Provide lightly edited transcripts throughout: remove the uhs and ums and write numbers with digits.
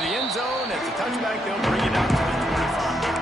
the end zone. At the touchback, they'll bring it out to the 25.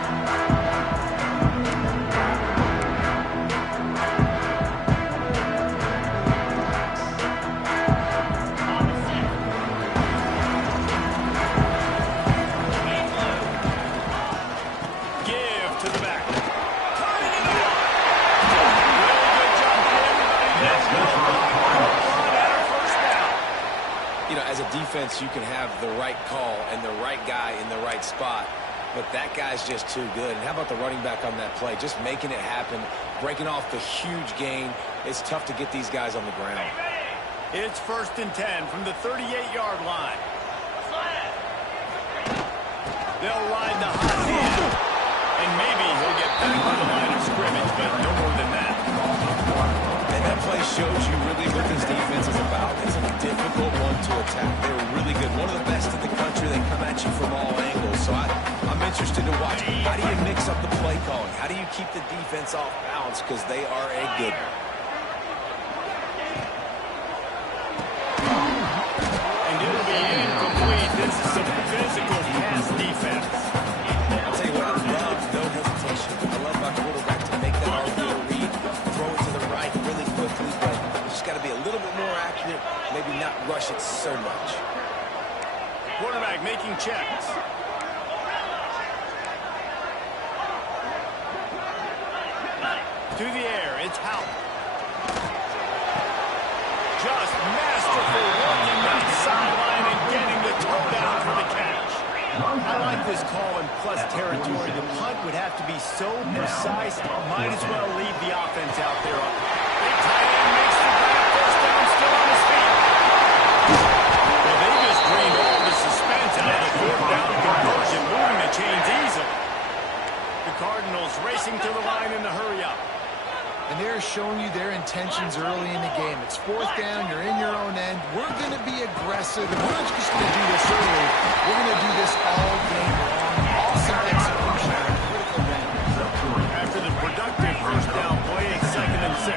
As a defense, you can have the right call and the right guy in the right spot, but that guy's just too good. And how about the running back on that play? Just making it happen, breaking off the huge gain. It's tough to get these guys on the ground. It's 1st and 10 from the 38-yard line. They'll ride the hot hand, and maybe he'll get back to the line of scrimmage, but no more than that. And that play shows you really what this defense is about. It's a difficult one to attack. They're really good. One of the best in the country. They come at you from all angles. So I'm interested to watch. How do you mix up the play calling? How do you keep the defense off balance? Because they are a good one. And it'll be incomplete. This is some physical pass defense. I'll tell you what, I love no hesitation. I love my quarterback to make that RPO read, throw it to the right really quickly, but you just got to be a little bit more accurate, maybe not rush it so much. Quarterback making checks. To the air, it's Howell. Just masterful working that sideline and getting the toe down for the catch. I like this call in plus territory. The punt would have to be so precise, might as well leave the offense out there. Big tight end makes the grab, first down, still on his feet. Well, they just drained all the suspense out of the 4th down conversion, moving the chains easily. The Cardinals racing to the line in the hurry-up. And they're showing you their intentions early in the game. It's 4th down, you're in your own end. We're going to be aggressive, and we're not just going to do this early. We're going to do this all game long. Awesome execution at a critical moment. After the productive first down play, it's 2nd and 6.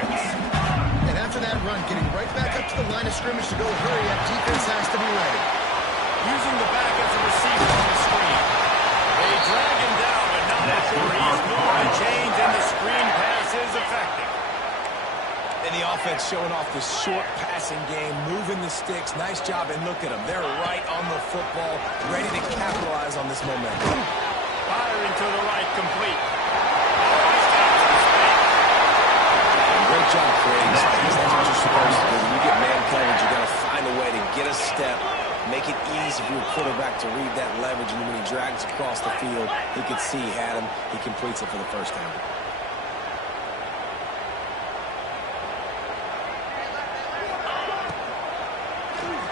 And after that run, getting right back up to the line of scrimmage to go hurry up, defense has to be ready. Using the back as a receiver on the screen. They drag him down, but not before he's moving the chains, and the screen pass is effective. And the offense showing off the short passing game, moving the sticks. Nice job, and look at them. They're right on the football, ready to capitalize on this momentum. Firing to the right, complete. Great job creating space. That's what you're supposed to do. When you get man coverage, you got to find a way to get a step, make it easy for your quarterback to read that leverage, and then when he drags across the field, he could see he had him. He completes it for the first down.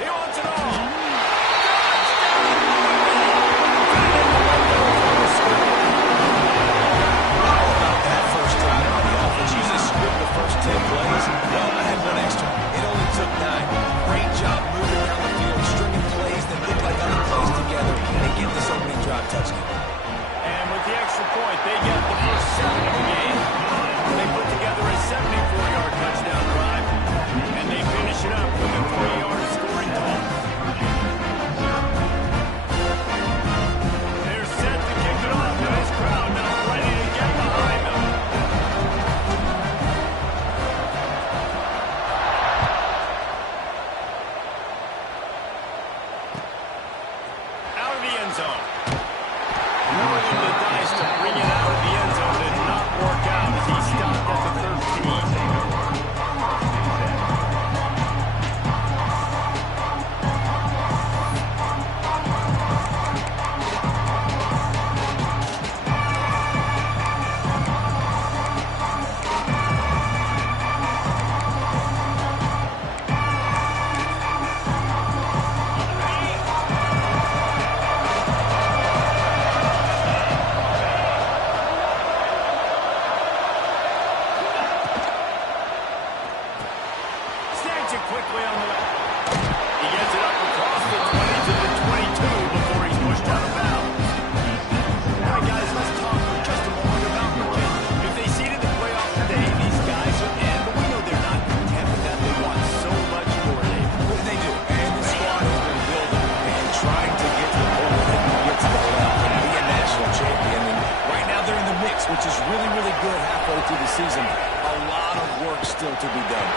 He wants it all. That first drive on the offense, usually script the first 10 plays. Well, I had one extra. It only took 9. Great job moving around the field, stringing plays that look like other plays together, and get this opening drive touchdown. And with the extra point, they get the first 7 of the game. They put together a 74-yard touchdown drive, and they finish it up with a 3-yard scoring toss. They're set to kick it off, and this crowd now ready to get behind them. Out of the end zone. Rolling the dice to bring it out of the end zone did not work out as he stopped at the 13. good halfway through the season. A lot of work still to be done.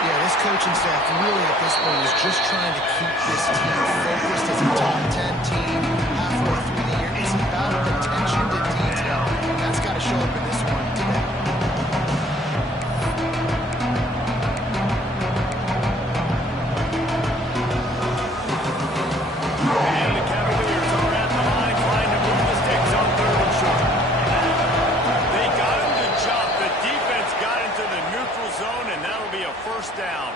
Yeah, this coaching staff really at this point is just trying to keep this team focused as a top 10 team halfway through the year. It's about attention to detail. That's got to show up in this one today. And the Cavaliers are at the line trying to move the sticks on 3rd and short. They got him to jump. The defense got into the neutral zone, and that'll be a first down.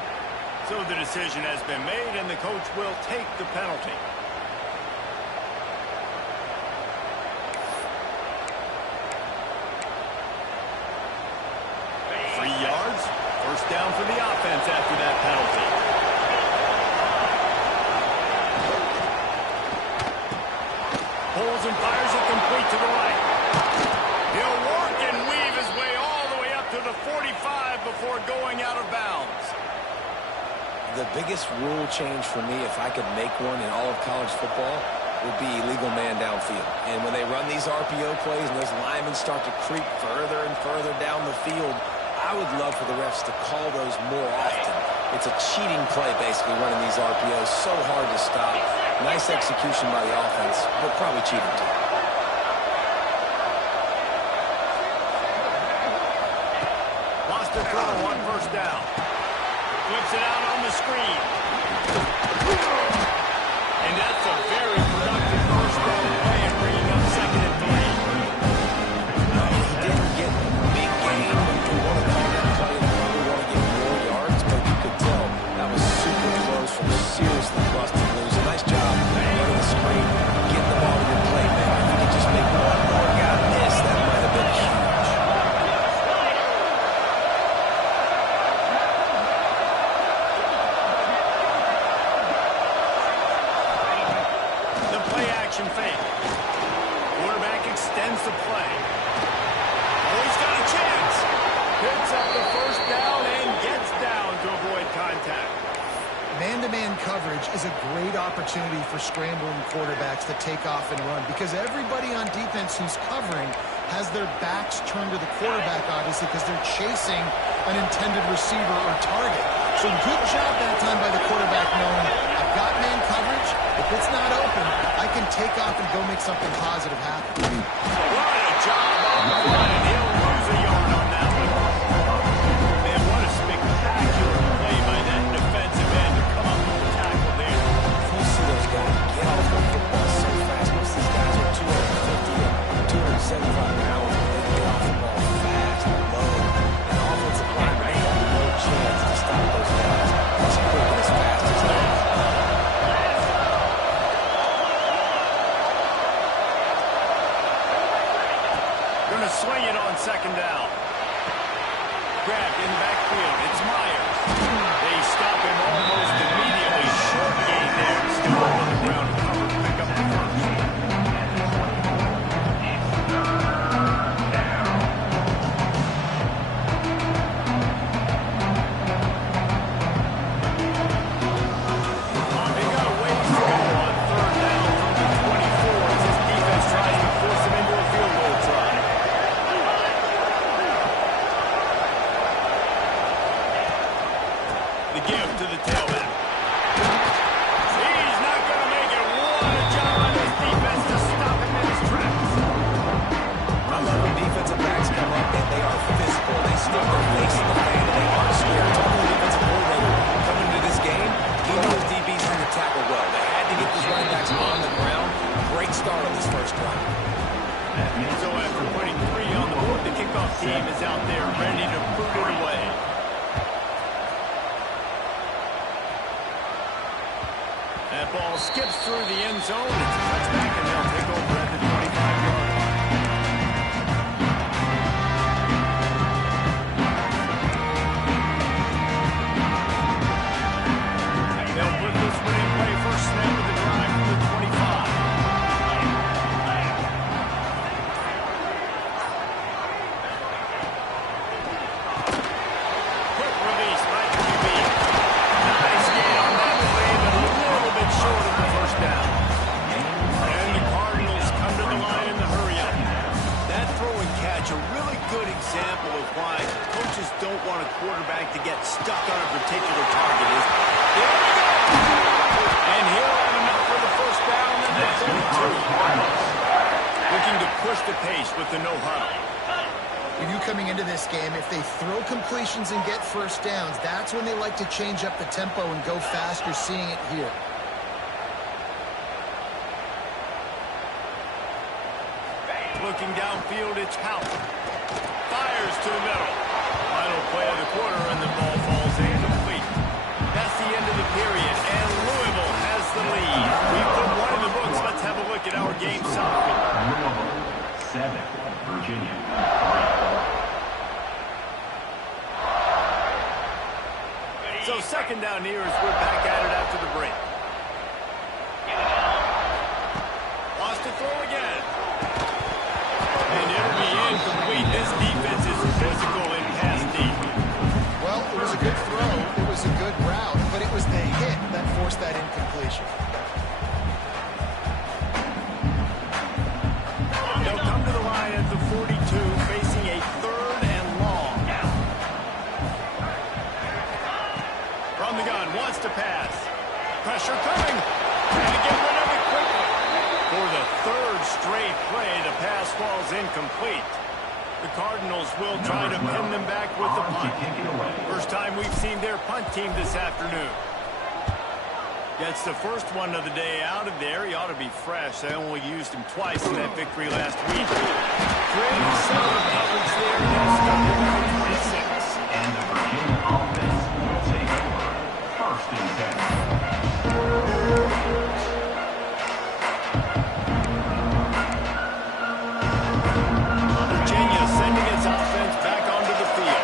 So the decision has been made, and the coach will take the penalty. First down for the offense after that penalty. Pulls and fires it complete to the right. He'll work and weave his way all the way up to the 45 before going out of bounds. The biggest rule change for me, if I could make one in all of college football, would be illegal man downfield. And when they run these RPO plays and those linemen start to creep further and further down the field, I would love for the refs to call those more often. It's a cheating play, basically, running these RPOs. So hard to stop. Nice execution by the offense, but probably cheating too. Lost a throw on first down. Flips it out on the screen. And that's a very productive first down play and bringing up 2nd and 3. He didn't get big gain. We want to call that play. We want to get more yards, but you could tell that was super close from seriously busting loose. Nice job running the screen, getting the ball to your play, man. If you could just make one more guy miss, that might have been huge. Fake. Quarterback extends the play. Oh, he's got a chance. Picks up the first down and gets down to avoid contact. Man-to-man coverage is a great opportunity for scrambling quarterbacks to take off and run because everybody on defense who's covering has their backs turned to the quarterback, obviously, because they're chasing an intended receiver or target. So good job that time by the quarterback knowing I've got man coverage. If it's not open, I can take off and go make something positive happen. What a job on the line. He'll lose a yard on that one. Man, what a spectacular play by that defensive end to come up with the tackle there. You see those guys get off the football so fast. Most of these guys are 250 and 275 pounds. They get off the ball fast, low. And offensive linemen have no chance to stop those guys as quick and as fast as they are. Going to swing it on 2nd down. Grabbed in the backfield. It's Myers. They stop him almost immediately. Short gain there. Still on the ground. Cover to pick up the first. They got a ways to go on 3rd down from the 24 as his defense tries to force him into a field goal try. The give to the tailback. He's not going to make it. What a job on his defense to stop him in his tracks. I love when defensive backs come up and they are physical. They stick their face in the fan and they aren't scared. Talking to the defensive coordinator coming into this game, he knows DBs need to tackle well. They had to get these running backs on the ground. Great start on this first drive. So after putting 3 on the board, the kickoff team is out there ready to boot it away. That ball skips through the end zone. It's a touchback, and they'll take over at the 25-yard line. They'll put this one in play first snap of the drive from the 25. Quick release by QB. Nice gain on that play, but a little bit short of the first down. And the Cardinals don't want a quarterback to get stuck on a particular target. There we go! And he'll have enough for the first down and the 32. Looking to push the pace with the no huddle. We knew coming into this game, if they throw completions and get first downs, that's when they like to change up the tempo and go faster, seeing it here. Looking downfield, it's Howard. Fires to the middle. Final play of the quarter, and the ball falls incomplete. That's the end of the period, and Louisville has the lead. We put one in the books. Let's have a look at our game summary. Louisville 7, Virginia 3. So second down here as we're back at it after the break. Wants to throw again. And it'll be incomplete. This defense is physical in pass deep. Well, it was a good throw. It was a good route, but it was the hit that forced that incompletion. They'll come to the line at the 42, facing a third and long. From the gun, wants to pass. Pressure coming. And to get rid of it quickly. For the third straight play, the pass falls incomplete. The Cardinals will try to pin them back with the punt. First time we've seen their punt team this afternoon. Gets the first one of the day out of there. He ought to be fresh. They only used him twice in that victory last week. Pretty solid coverage there. They'll stop at number 26. And the Virginia offense will take over. First and 10. Virginia sending its offense back onto the field.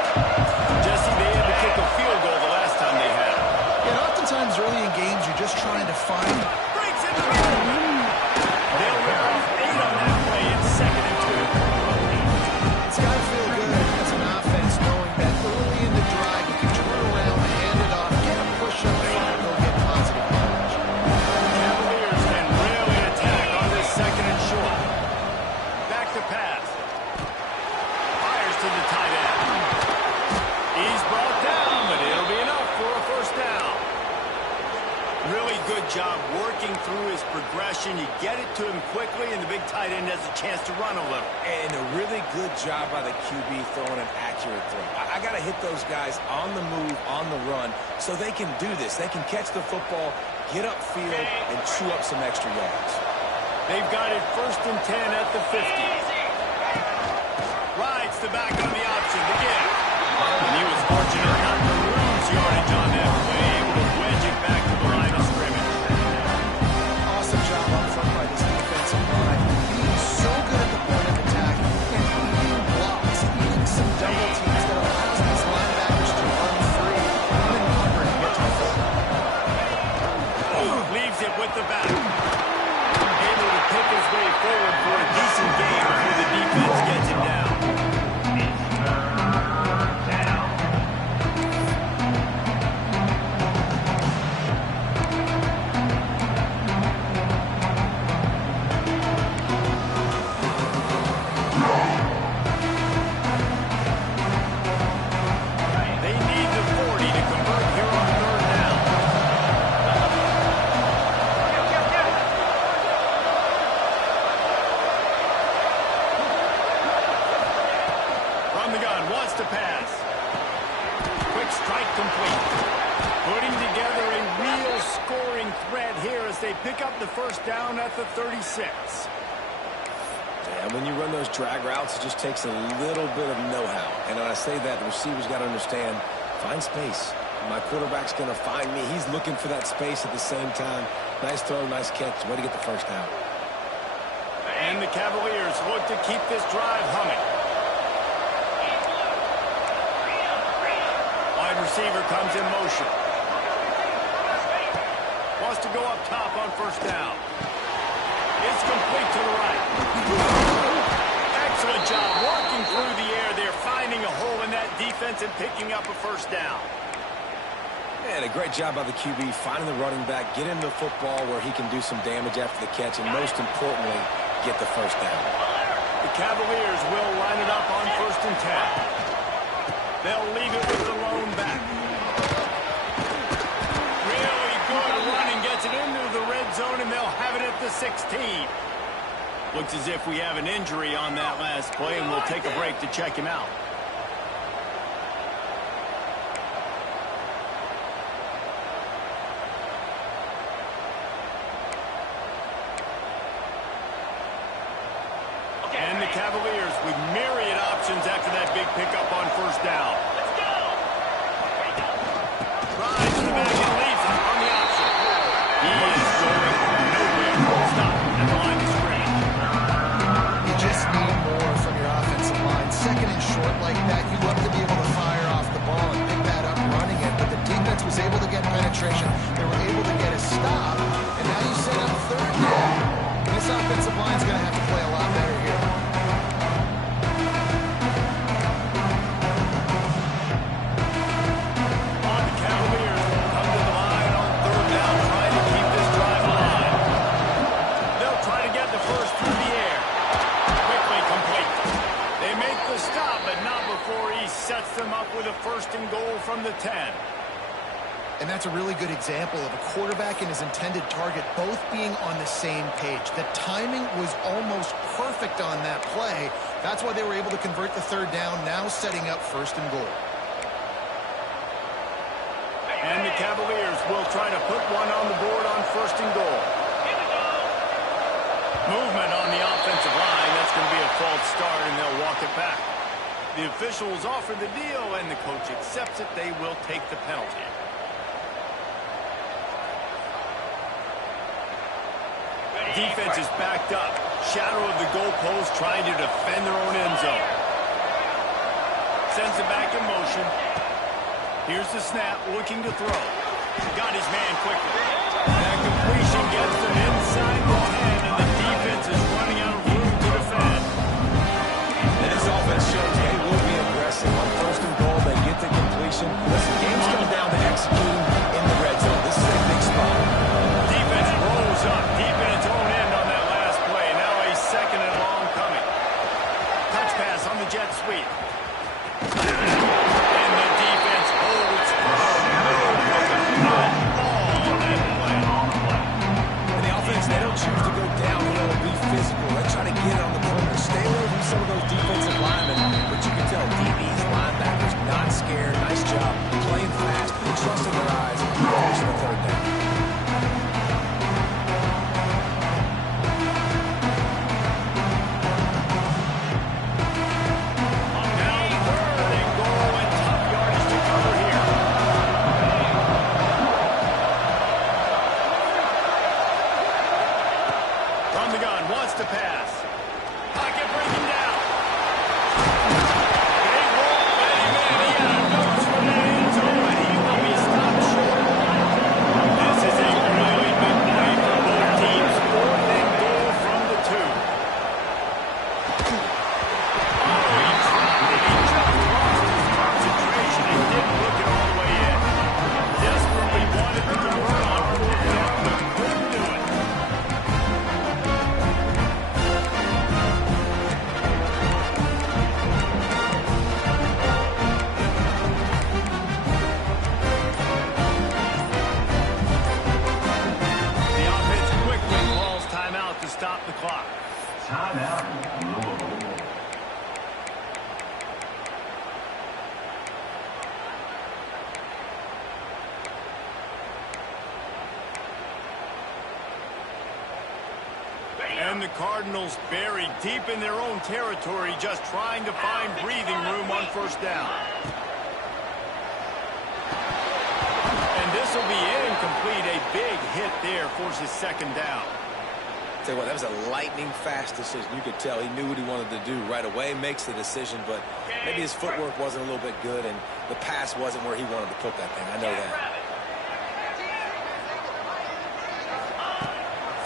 Jesse, they had to kick a field goal the last time they had it. Yeah, oftentimes early in games, you're just trying to find... Breaks into the middle. They'll rip off 8 on that play. It's 2nd and 2. It's got to feel good as an offense knowing that early in the drive, you can turn around, hand it off, get a push-up, and go get positive coverage. Cavaliers can really attack on this 2nd and short. Back to pass. Fires to the tight end. He's brought down, but it'll be enough for a first down. Really good job working through his progression. You get it to him quickly, and the big tight end has a chance to run a little. And a really good job by the QB throwing an accurate throw. I got to hit those guys on the move, on the run, so they can do this. They can catch the football, get upfield, and chew up some extra yards. They've got it 1st and 10 at the 50. Rides the back on the option to give. And he was fortunate not to lose yardage on that play, able to wedge it back to the line of scrimmage. Awesome job up front by this defensive line. Being so good at the point of attack and eating blocks, eating some double teams that allows these linebackers to run free, even cover and get to the football. Leaves it with the back. Able to pick his way forward for a decent game before the defense gets him down. They need the 40 to convert here on 3rd down. From the gun, wants to pass. Quick strike complete. Putting together a real scoring threat here as they pick up the first down at the 36. And when you run those drag routes, it just takes a little bit of know-how. And when I say that, the receiver's got to understand, find space. My quarterback's going to find me. He's looking for that space at the same time. Nice throw, nice catch. Way to get the first down. And the Cavaliers look to keep this drive humming. Wide receiver comes in motion. Wants to go up top on first down. It's complete to the right. Excellent job working through the air there, finding a hole in that defense and picking up a first down. And a great job by the QB, finding the running back, get him the football where he can do some damage after the catch, and most importantly, get the first down. The Cavaliers will line it up on 1st and 10. They'll leave it with the lone back. Really good running, gets it into the red zone, and they'll have it at the 16. Looks as if we have an injury on that last play, and we'll take a break to check him out. And the Cavaliers with myriad options after that big pickup on first down. Let's go! Drives to the back and leaves it on the option. He is going nowhere. Stop at the line of scrimmage. You just need more from your offensive line. Second and short like that, you love to be able to fire off the ball and pick that up running it, but the defense was able to get penetration. They were able to get a stop, and now you set up third down. This offensive line is going to have to play a lot better here. On the Cavaliers, come to the line on third down, trying to keep this drive alive. They'll try to get the first through the air. Quickly complete. They make the stop, but not before he sets them up with a first and goal from the 10. And that's a really good example of a quarterback and his intended target both being on the same page. The timing was almost perfect on that play. That's why they were able to convert the third down, now setting up first and goal. And the Cavaliers will try to put one on the board on first and goal. Movement on the offensive line. That's going to be a false start, and they'll walk it back. The officials offer the deal, and the coach accepts it. They will take the penalty. Defense is backed up. Shadow of the goalpost trying to defend their own end zone. Sends it back in motion. Here's the snap, looking to throw. Got his man quickly. That completion gets them inside the 10, and the defense is running out of room to defend. And this offense shows they will be aggressive. On first and goal, they get the completion. Listen, games come down to executing in the red zone. This is a big spot. Defense rolls up deep in its own end on that last play. Now a second and long coming. Touch pass on the jet sweep. And the defense holds firm. And the offense, they don't choose to go downhill and be physical. They try to get on the perimeter. Stay away from some of those defensive linemen. But you can tell DBs, linebackers, not scared. Nice job. Playing fast, trusting their eyes, forcing the third down. To pass. Pocket breaking down. They won't let him in. He had a nose for the end zone, and he will be stopped short. This is a really big night for both teams. Fourth and goal from the 2. Oh, he tried. He just lost his concentration and didn't look it all the way in. Desperately wanted to convert on fourth down, but couldn't do it. Stop the clock. Timeout, Louisville. And the Cardinals buried deep in their own territory, just trying to find breathing room on first down. And this will be incomplete. A big hit there forces second down. Tell you what, that was a lightning-fast decision. You could tell he knew what he wanted to do right away, makes the decision, but maybe his footwork wasn't a little bit good, and the pass wasn't where he wanted to put that thing. I know that.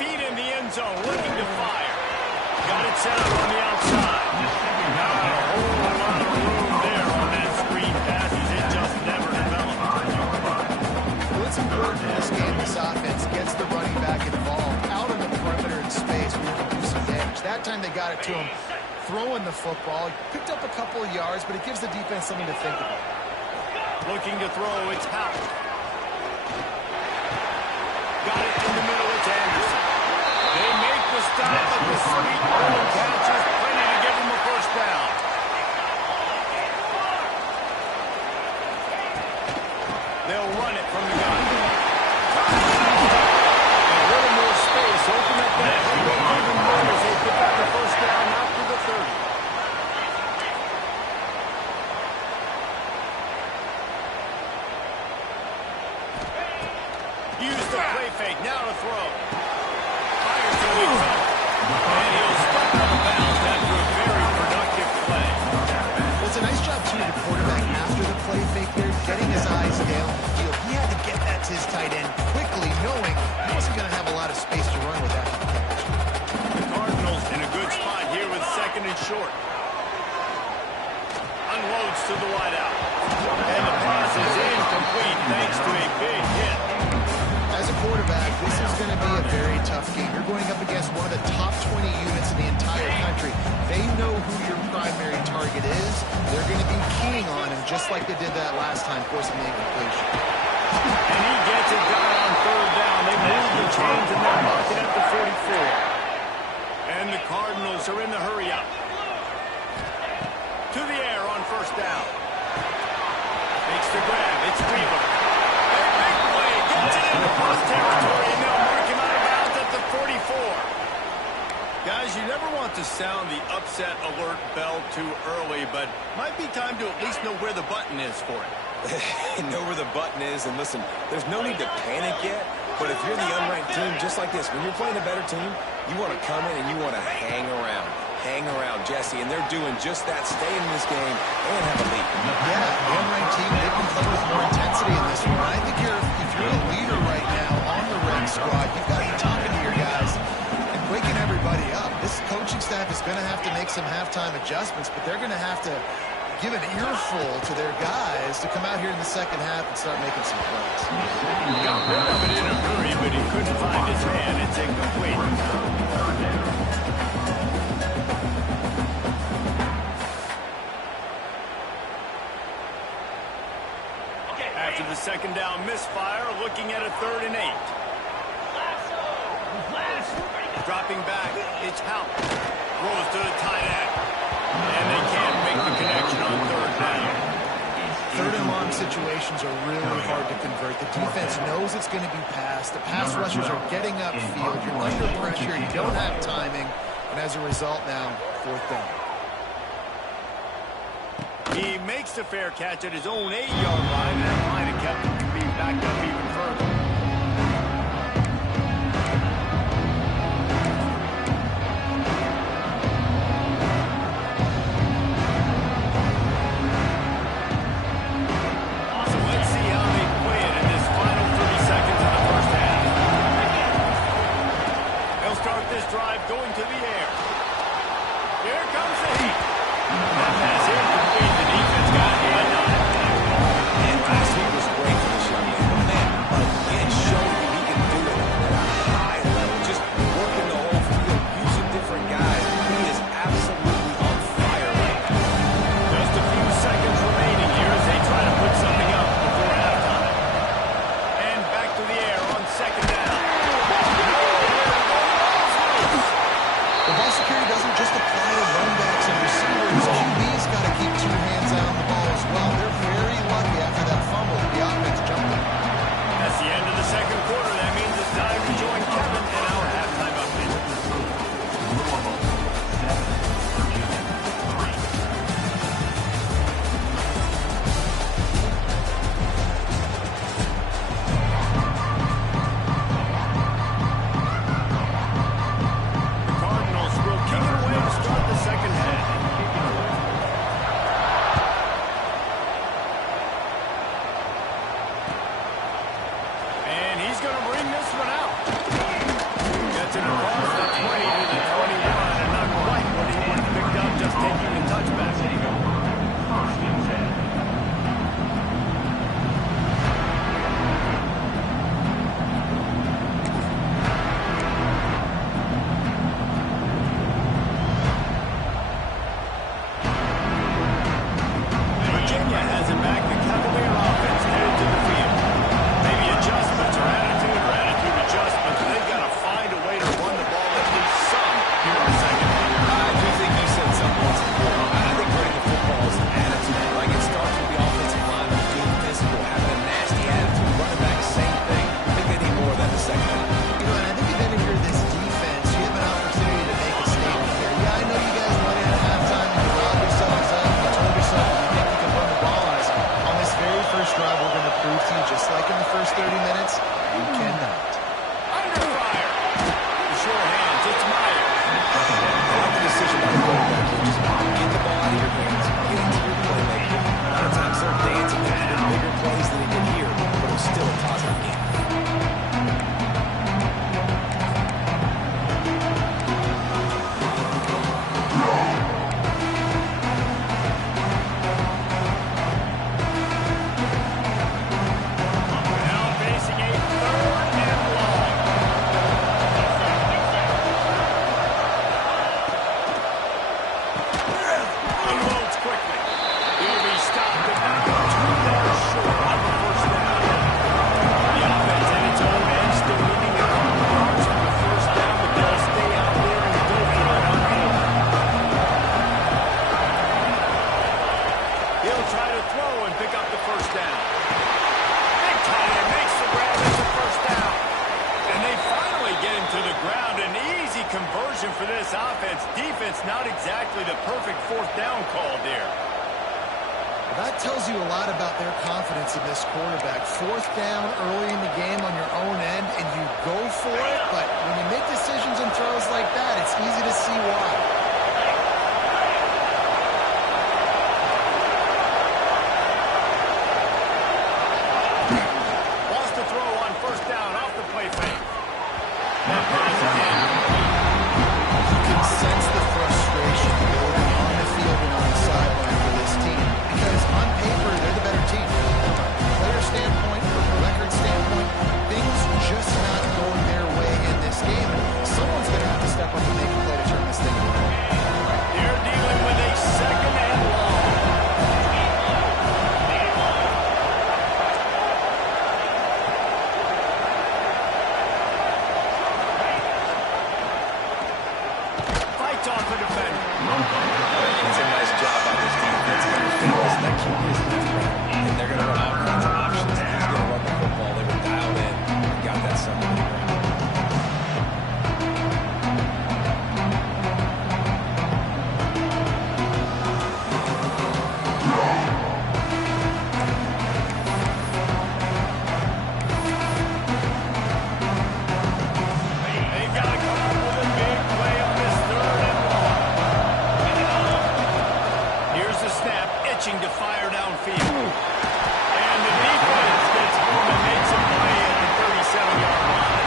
Feet in the end zone, looking to fire. Got it set up on the outside. Not a whole lot of room there on that screen pass. It just never developed. Well, it's important in this game. This offense gets the running back involved out on the perimeter in space where he can do some damage. That time they got it to him throwing the football. He picked up a couple of yards, but it gives the defense something to think about. Looking to throw, it's Howard. Got it in the middle, it's Anderson. They make the stop at the sweet rolling catch is plenty to give them a first down. They'll run it from the gun. A little more space, open up that playbook even more as they pick up the first down out to the 30. Use the play fake, now to throw. Fires to the weak side. And he'll step out of bounds after a very productive play. Well, it's a nice job, too, the quarterback after the play fake there, getting his eyes down the field. He had to get that to his tight end quickly, knowing he wasn't going to have a lot of space to run with after the catch. The Cardinals in a good spot here with second and short. Unloads to the wideout. And the pass is incomplete thanks to a big hit. As a quarterback, this is going to be a very tough game. You're going up against one of the top 20 units in the entire country. They know who your primary target is. They're going to be keying on him just like they did that last time, forcing the incompletion. And he gets it down on third down. They move the chains and they're marking at the 44. And the Cardinals are in the hurry up. To the air on first down. Makes the grab. It's Weaver. A big play. Gets it into cross territory, and they'll mark him out of bounds at the 44. Guys, you never want to sound the upset alert bell too early, but might be time to at least know where the button is for it. Know where the button is, and listen, there's no need to panic yet, but if you're the unranked team, just like this, when you're playing a better team, you want to come in and you want to hang around. Hang around, Jesse, and they're doing just that, stay in this game and have a lead. Yeah, the unranked team, they can play with more intensity in this one. I think if you're a leader right now on the ranked squad, you've got to be talking to your guys and waking everybody up. This coaching staff is going to have to make some halftime adjustments, but they're going to have to give an earful to their guys to come out here in the second half and start making some plays. Got rid of it in a hurry, but he couldn't find his man. It's incomplete. After the second down misfire, looking at a 3rd and 8. Dropping back, it's Howard. Throws to the tight end. And they can't make the connection on 3rd down. 3rd and long situations are really hard to convert. The defense knows it's going to be passed. The pass rushers are getting upfield. You're under pressure. You don't have timing. And as a result now, 4th down. He makes the fair catch at his own 8-yard line, and that line have kept him from being backed up even further. So let's see how they play it in this final 30 seconds of the first half. They'll start this drive going to the air. Here comes the heat. That pass incomplete. The defense got a hand on it. And last week was great for this young man. Man, again, showing you he can do it at a high level. Just working the whole field, using different guys. He is absolutely on fire right now. Just a few seconds remaining here as they try to put something up before halftime. And back to the air on second down. The ball security doesn't just apply to running backs and receivers. QB's got to keep 2 hands out on the ball as well. They're very lucky after that fumble that the offense jumped in. That's the end of the second quarter. That means it's time to join Kevin in our halftime update. The Cardinals will kick it away to start the situation for this offense. Defense, not exactly the perfect fourth down call there. That tells you a lot about their confidence in this quarterback. Fourth down early in the game on your own end, and you go for it, but when you make decisions and throws like that, it's easy to see why. Lost the throw on first down off the play fake. That pass is incomplete. You can sense the frustration building on the field and on the sideline for this team. Because on paper, they're the better team. From a player standpoint, from a record standpoint, things just not going their way in this game. And someone's going to have to step up and make a play to turn this thing around. They're dealing with a second and long. Fights off the defender. It's a nice job by this defense. That QB is left right, and they're going to run all kinds of options. He's going to run the football. They were dialed in and got that somewhere to the ground. They've got to come up with a big play on this third and long. Here's the snap, itching to fire downfield. And the defense gets home and makes a play at the 37-yard line.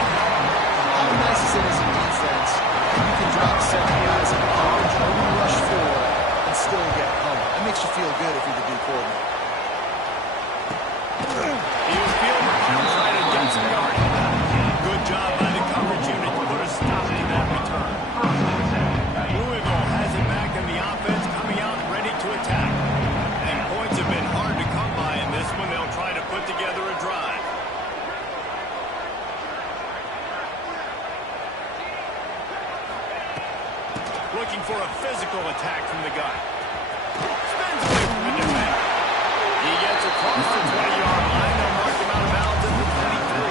How nice is it as a defense? You can drop 7 guys in coverage, only rush 4, and still get home. That makes you feel good if you're the D coordinator. He'll field the punch right and get some yardage. Good job by the coverage unit to put a stop to that return. Louisville has it back in the offense, coming out ready to attack. And points have been hard to come by in this one. They'll try to put together a drive. Looking for a physical attack from the gun. Spins away from the defender. He gets across the 20-yard line. They'll mark him out of bounds at the 23.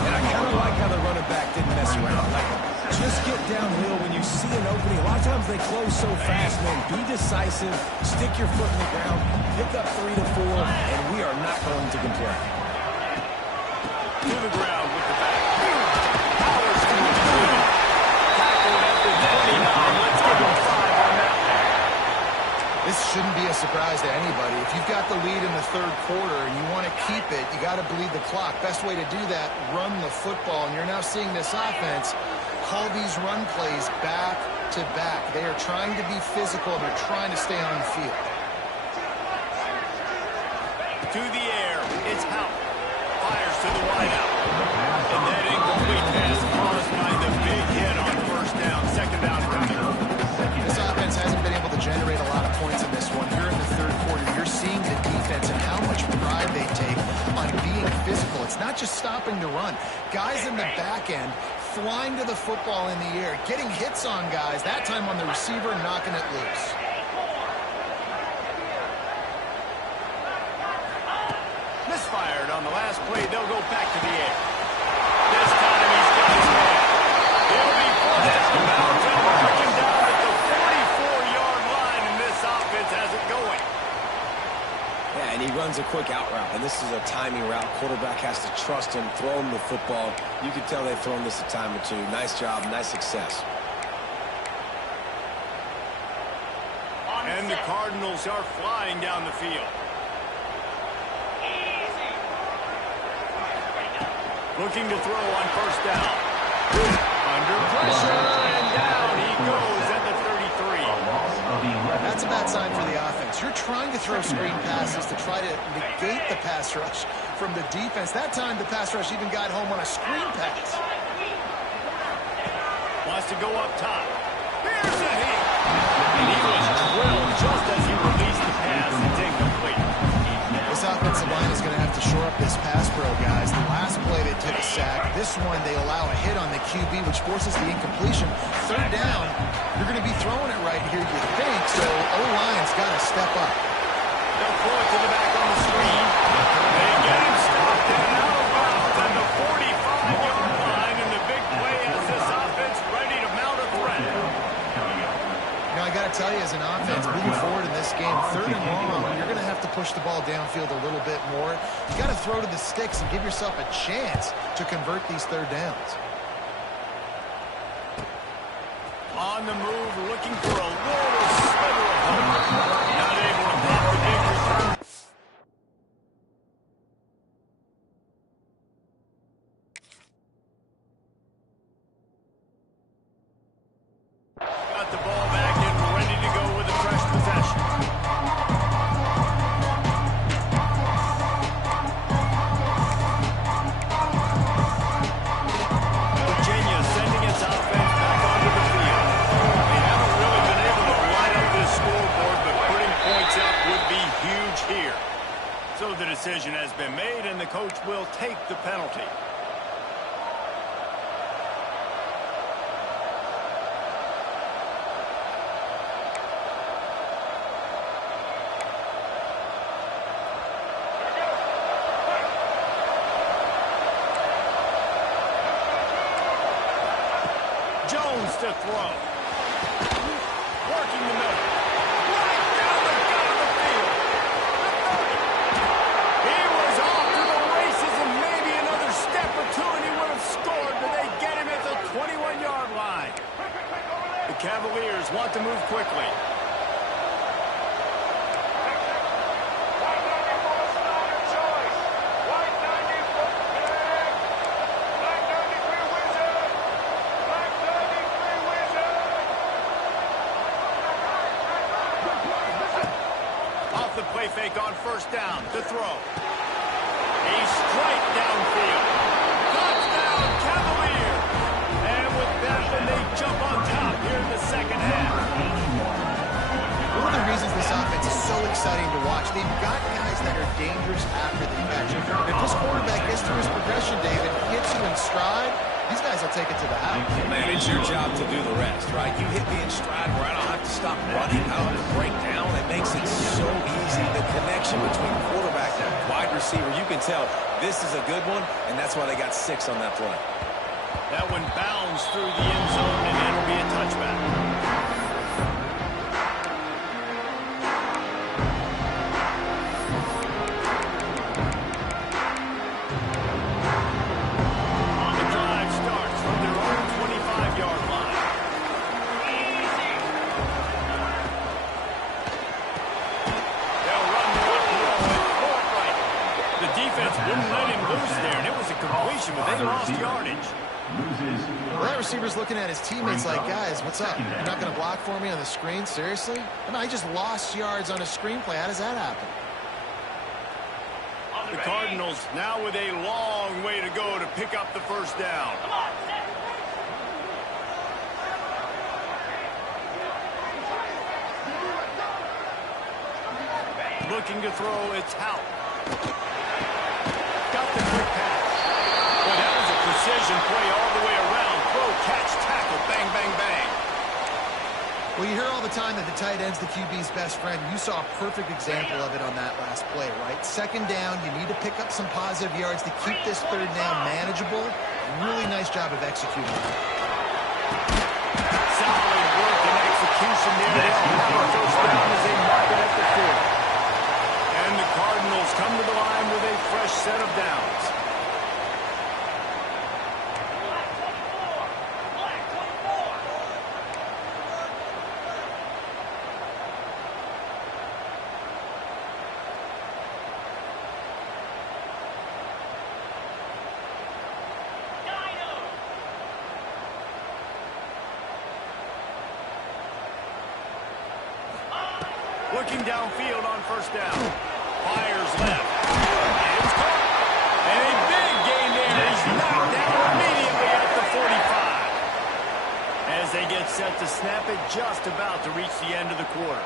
And I kind of like how the running back didn't mess around. Like, just get downhill when you see an opening. A lot of times they close so fast, man. Be decisive, stick your foot in the ground, pick up 3 to 4, and we are not going to complain. To the ground with the back. Powers through the two. Tackled at the 29. Let's give him 5 on that. This shouldn't be a surprise to anybody. If you've got the lead in the third quarter and you want to keep it, you got to bleed the clock. Best way to do that, run the football. And you're now seeing this offense call these run plays back to back. They are trying to be physical. They're trying to stay on the field. To the air. It's Howard. Fires to the wideout. And that incomplete pass caused by the big hit on first down. Second down coming. This offense hasn't been able to generate a lot of points in this one. Here in the third quarter, you're seeing the defense and how much pride they take on being physical. It's not just stopping to run. Guys in the back end flying to the football in the air, getting hits on guys, that time on the receiver, knocking it loose. Misfired on the last play. They'll go back to the air. This time he's got his man. He'll be forced to come out and mark him down at the 44-yard line, and this offense has it going. Yeah, and he runs a quick out route, and this is a timing route. Quarterback has to trust him, throw him the football. You can tell they've thrown this a time or two. Nice job, nice success. And the Cardinals are flying down the field. Looking to throw on first down. Under pressure, and down he goes at the 33. That's a bad sign for the offense. You're trying to throw screen passes to try to negate the pass rush from the defense. That time, the pass rush even got home on a screen pass. Wants to go up top. Here's the hit. And he was drilled just as he released the pass. It's incomplete. This offensive line is going to have to shore up this pass pro, guys. The last play they took a sack. This one they allow a hit on the QB, which forces the incompletion. Third down, you're going to be throwing it right here, you think, so O-line's got to step up. They'll throw it to the back on the screen. They get him stopped and out of bounds at the 45-yard line, and the big play has this offense ready to mount I got to tell you, as an offense, moving forward in this game, 3rd and long, you're going to have to push the ball downfield a little bit more. You got to throw to the sticks and give yourself a chance to convert these 3rd downs. On the move, looking for a little sliver of hope. Not able to pop the big return. Got the ball back and ready to go with a fresh possession. Virginia sending its offense back onto the field. They haven't really been able to light up this scoreboard, but putting points up would be huge here. So the decision has been made, and the coach will take the penalty. Jones to throw. Working the middle. Right down the gut of the field. He was off to the races and maybe another step or two and he would have scored, but they get him at the 21-yard line. The Cavaliers want to move quickly. Play fake on 1st down to throw. A strike downfield. Touchdown, Cavalier. And with that one, they jump on top here in the 2nd half. One of the reasons this offense is so exciting to watch, they've got guys that are dangerous after the catch. If this quarterback gets through his progression, David, hits you in stride, these guys will take it to the house. Man, it's your job to do the rest, right? You hit me in stride where I don't have to stop running. I don't have to break down. It makes it so easy. The connection between quarterback and wide receiver, you can tell this is a good one, and that's why they got 6 on that play. That one bounds through the end zone, and it'll be a touchback. Wouldn't let him loose there, and it was a completion, but they lost yardage. Well, that receiver's looking at his teammates like, guys, what's up? You're not going to block for me on the screen? Seriously? And I just lost yards on a screenplay. How does that happen? The Cardinals now with a long way to go to pick up the 1st down. Looking to throw, it's Howe. Got the quick pass. Well, that was a precision play all the way around. Throw, catch, tackle, bang, bang, bang. Well, you hear all the time that the tight end's the QB's best friend. You saw a perfect example of it on that last play, right? 2nd down, you need to pick up some positive yards to keep this 3rd down manageable. Really nice job of executing. Solid work and execution there. First down as they mark it at the 4. And the Cardinals come to the line with a fresh set of downs. Looking downfield on 1st down. Fires left. It's caught. And a big gain there. He's knocked down immediately at the 45. As they get set to snap it, just about to reach the end of the quarter.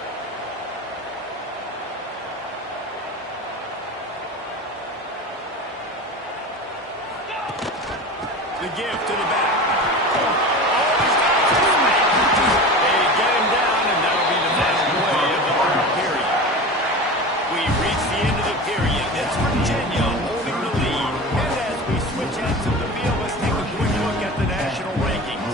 The give to the back. They get him down, and that'll be the final play of the 3rd period. We reach the end of the period. It's Virginia holding the lead. And as we switch ends of the field, let's take a quick look at the national rankings.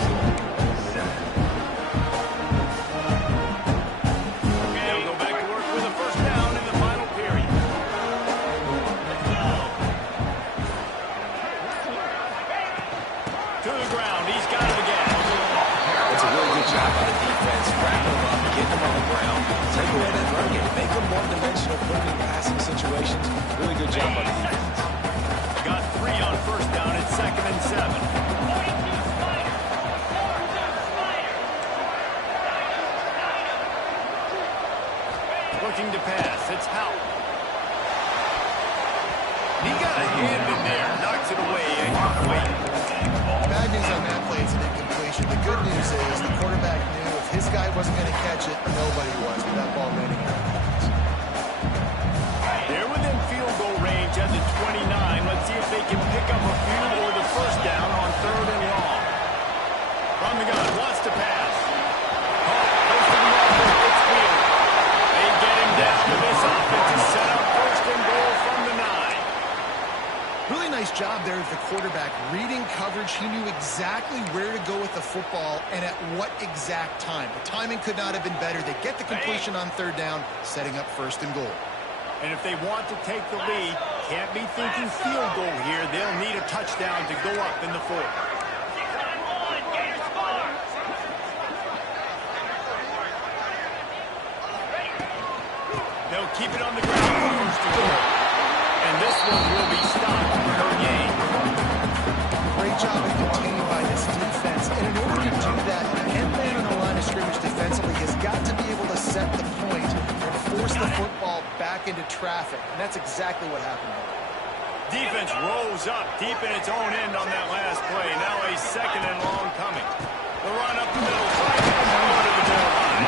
know, putting in passing situations. Really good job by the defense. Got 3 on first down. It's 2nd and 7. Looking to pass. It's Howell. He got a hand in there. Knocks it away. Bad news on that play. It's an incompletion. The good news is the quarterback knew if his guy wasn't going to catch it, nobody was with that ball landing out of bounds. They're within field goal range at the 29. Let's see if they can pick up a few or the first down on 3rd and long. From the gun. Wants to pass. First and long. It's Peter. They get him down to this offense to set up 1st and goal from the 9. Really nice job there of the quarterback. Reading coverage, he knew exactly where to go with the football and at what exact time. The timing could not have been better. They get the completion on 3rd down, setting up 1st and goal. And if they want to take the lead, can't be thinking field goal here. They'll need a touchdown to go up in the 4th. They'll keep it on the ground for 1st and goal. And this one will be stopped for no gain. Great job of containing by this defense. And in order to do that, the end man on the line of scrimmage defensively has got to be able to set the point and force the football back into traffic. And that's exactly what happened there. Defense rose up deep in its own end on that last play. Now a 2nd and long coming. The run up the middle, trying to go to the goal line.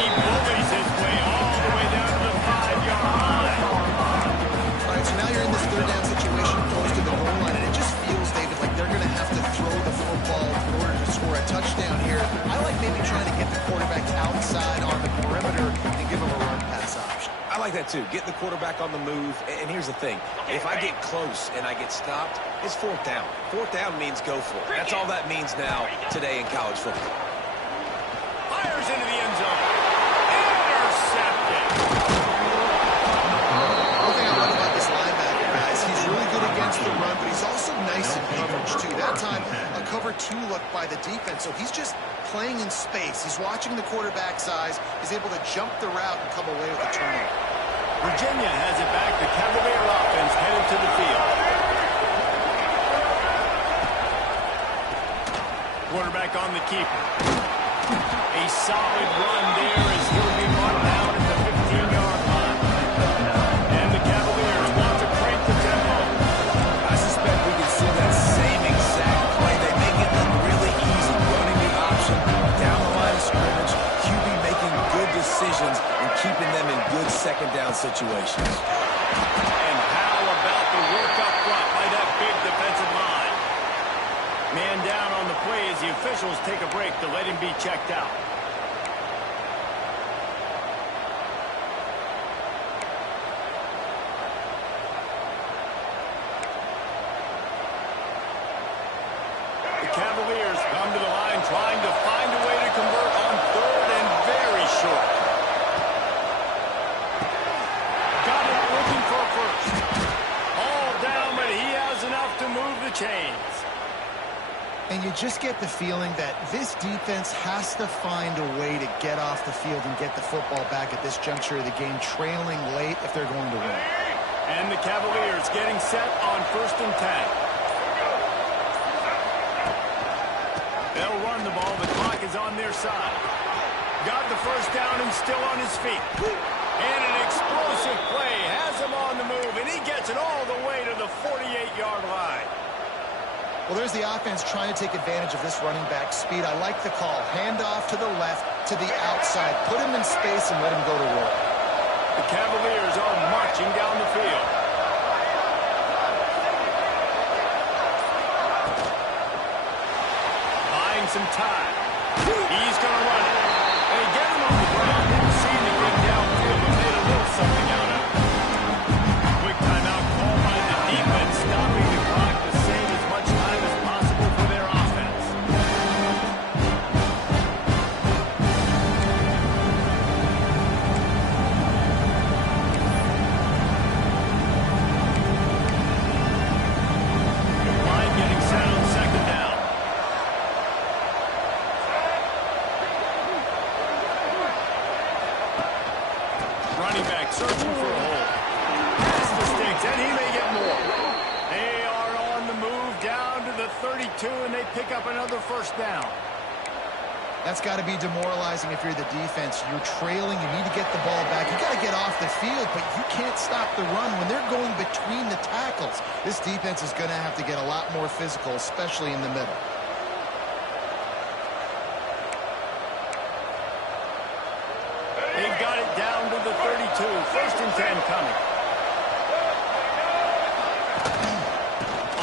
He bullies his way all the way down to the 5-yard line. All right, so now you're in this 3rd down situation close to the goal line, and it just feels, David, like they're going to have to throw the football in order to score a touchdown here. I like maybe trying to get the quarterback outside on the perimeter and give him a run-pass option. I like that too. Get the quarterback on the move. And here's the thing. If I get close and I get stopped, it's 4th down. 4th down means go for it. That's all that means now today in college football. Fires into the end zone. Intercepted. One thing I love about this linebacker, guys, he's really good against the run, but he's also nice in coverage, too. That time, a cover 2 look by the defense, so he's just playing in space. He's watching the quarterback's eyes. He's able to jump the route and come away with a turnover. Virginia has it back. The Cavalier offense headed to the field. Quarterback on the keeper. A solid run there as he'll be marked down at the 15-yard line. And the Cavaliers want to crank the tempo. I suspect we can see that same exact play. They make it look really easy, running the option down the line of scrimmage, QB making good decisions and keeping them in good 2nd down situations. And how about the work up front by that big defensive line? Man down on the play as the officials take a break to let him be checked out. The Cavaliers come to the line trying to find a way to convert on 3rd and very short. Got it looking for a 1st. All down, but he has enough to move the chains. And you just get the feeling that this defense has to find a way to get off the field and get the football back at this juncture of the game, trailing late if they're going to win. And the Cavaliers getting set on 1st and 10. They'll run the ball. The clock is on their side. Got the 1st down and still on his feet. And an explosive play has him on the move, and he gets it all the way to the 48-yard line. Well, there's the offense trying to take advantage of this running back speed. I like the call. Hand off to the left, to the outside. Put him in space and let him go to work. The Cavaliers are marching down the field. Buying some time. He's going to run it. They get him on the ground. Didn't seem to get downfield, but made a little something out of it. Quick timeout called by the defense, stopping the clock to save as much time as possible for their offense. Line getting set on 2nd down. running back searching for a hole. Pass the sticks, and he may get more. They are on the move down to the 32, and they pick up another first down. That's got to be demoralizing if you're the defense. You're trailing. You need to get the ball back. You got to get off the field, but you can't stop the run when they're going between the tackles. This defense is going to have to get a lot more physical, especially in the middle. They've got it down to the 32. First and 10 coming.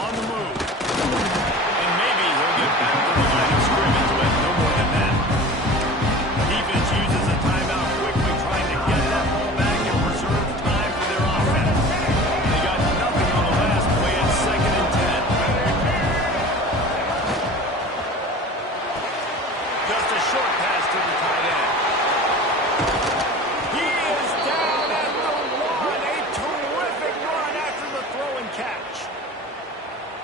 On the move. And maybe he'll get back to the line of scrimmage, but no more than that. Defense uses a timeout quickly, trying to get that ball back and preserve time for their offense. They got nothing on the last play at 2nd and 10. Just a short pass to the tight end. He is down at the 1. A terrific run after the throw and catch.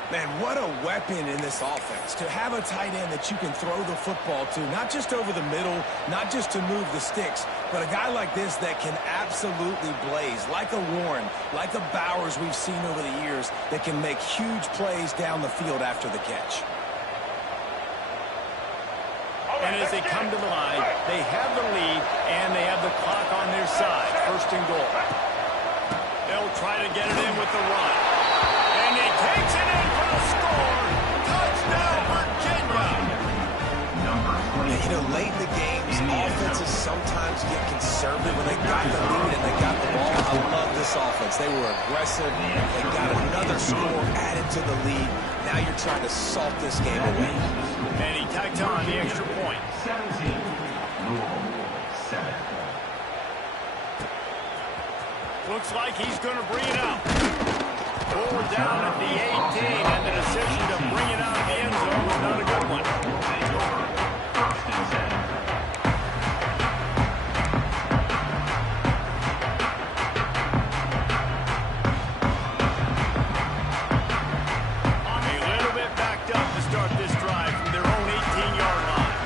Man, what a weapon in this offense. To have a tight end that you can throw the football to, not just over the middle, not just to move the sticks, but a guy like this that can absolutely blaze, like a Warren, like a Bowers we've seen over the years, that can make huge plays down the field after the catch. And as they come to the line, they have the lead, and they have the clock on their side. First and goal. They'll try to get it in with the run. And he takes it in for the score. Touchdown, Virginia. You know, late in the games, offenses sometimes get conservative when they got the lead and they got the ball. I love this offense. They were aggressive. They got another score added to the lead. Now you're trying to salt this game away. And he tacked on the extra point. 17. Louisville, 7. Looks like he's going to bring it out. Forward down at the 18, and the decision to bring it out of the end zone was not a good one. First and 10. A little bit backed up to start this drive from their own 18-yard line.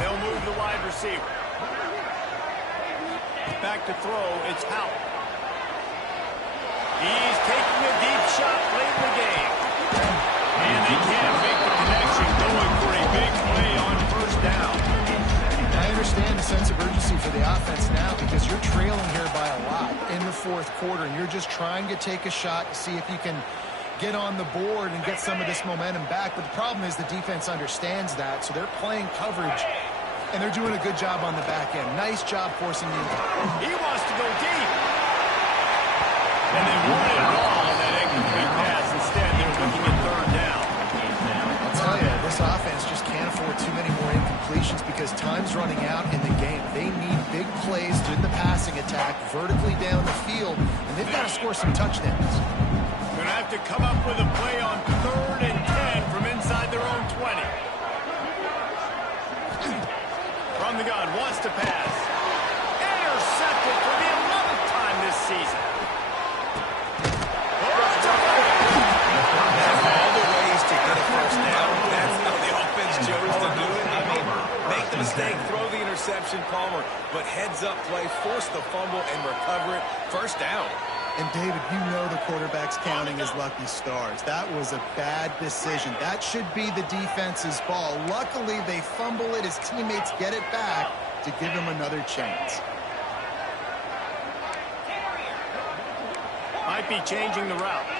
They'll move the wide receiver. Back to throw, it's Howell. He's taking a deep shot late in the game. And they can't make the connection, going for a big play on first down. I understand the sense of urgency for the offense now because you're trailing here by a lot in the fourth quarter, and you're just trying to take a shot to see if you can get on the board and get some of this momentum back. But the problem is the defense understands that, so they're playing coverage, and they're doing a good job on the back end. Nice job forcing you. He wants to go deep. And they wanted it all on that incomplete pass. Instead, they're looking at third down. I'll tell you, this offense just can't afford too many more incompletions because time's running out in the game. They need big plays in the passing attack, vertically down the field, and they've got to score some touchdowns. Going to have to come up with a play on 3rd and 10 from inside their own 20. From the gun, wants to pass. Intercepted for the 11th time this season. All the ways to get a first down. That's how the offense chose to do it. I mean, make the mistake, throw the interception, Palmer, but heads-up play, force the fumble, and recover it. First down. And, David, you know the quarterback's counting his lucky stars. That was a bad decision. That should be the defense's ball. Luckily, they fumble it. His teammates get it back to give him another chance. Might be changing the route.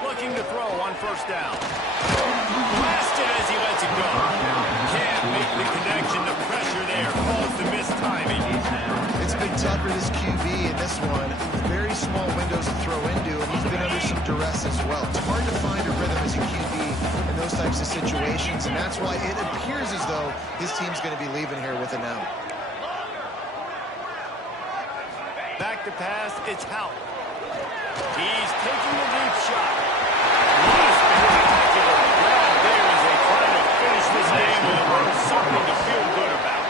Looking to throw on first down. Blasted as he lets it go. Can't make the connection. The pressure there caused the missed timing. It's been tough for this QB in this one. Very small windows to throw into, and he's been under some duress as well. It's hard to find a rhythm as a QB in those types of situations, and that's why it appears as though his team's going to be leaving here with an out. Back to pass, it's Howell. He's taking a deep shot. What a spectacular grab there as they try to finish this game with a little something to feel good about.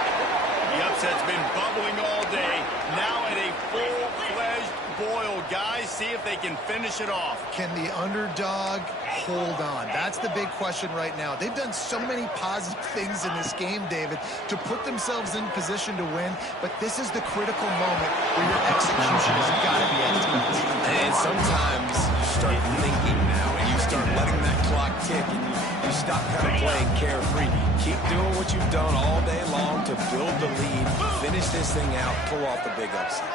The upset's been bubbling all day. Now at a full-fledged boil. Guys, see if they can finish it off. Can the underdog hold on? That's the big question right now. They've done so many positive things in this game, David, to put themselves in position to win, but this is the critical moment where your execution has got to be excellent. And sometimes you start thinking now, and you start letting that clock tick, and you stop kind of playing carefree. Keep doing what you've done all day long to build the lead, finish this thing out, pull off the big upset.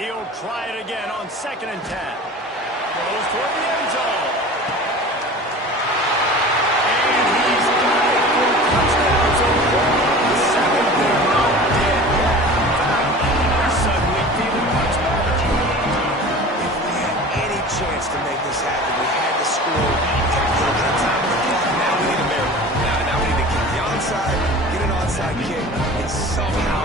He'll try it again on 2nd and 10. Goes toward the end zone. And he's got it for a touchdown. So hold on a second. They're not dead yet. They're suddenly feeling much better. If we had any chance to make this happen, we had to score. Take a little bit of time on the clock. Now we need a miracle. Now we need to get the onside, get an onside kick, and somehow